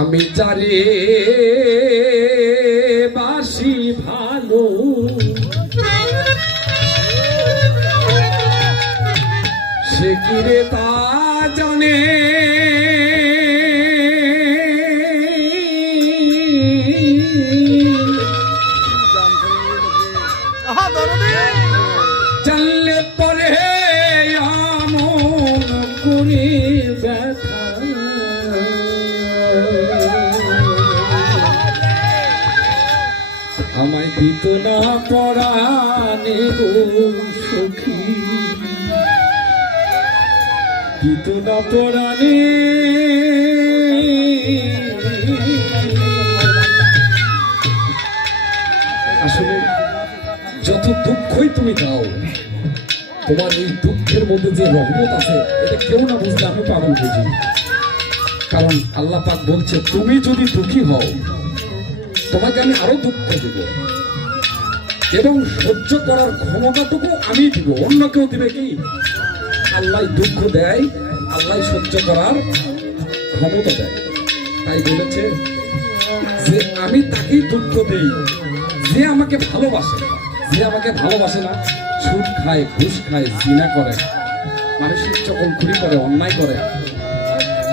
আমি যারে বাসি ভালো সে কি রে তা জানে জানলে পরে আমন করে ব্যথা আমায় দিত না পরাণে গো সখী দিত না পরাণে আসলে যত দুঃখই তুমি দাও তোমার এই দুঃখের মধ্যে যে রহমত আছে এটা কেউ না বুঝলে আমি পাগল বুঝি। কারণ আল্লাহ পাক বলছে তুমি যদি দুঃখী হও তোমাকে আমি আরো দুঃখ দিব এবং সহ্য করার ক্ষমতাটুকু আমি দিব, অন্য কেউ দিবে কি? আল্লাহ দুঃখ দেয়, আল্লাহ সহ্য করার ক্ষমতা দেয়। তাই বলেছে যে আমি তাকেই দুঃখ দেই যে আমাকে ভালোবাসে। যে আমাকে ভালোবাসে না, সুদ খায়, ঘুষ খায়, জিনা করে, মানুষের চকলখুরি করে, অন্যায় করে,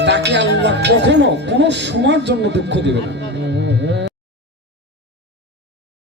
তাকে আল্লাহ কখনো কোনো সময়ের জন্য দুঃখ দিবে না।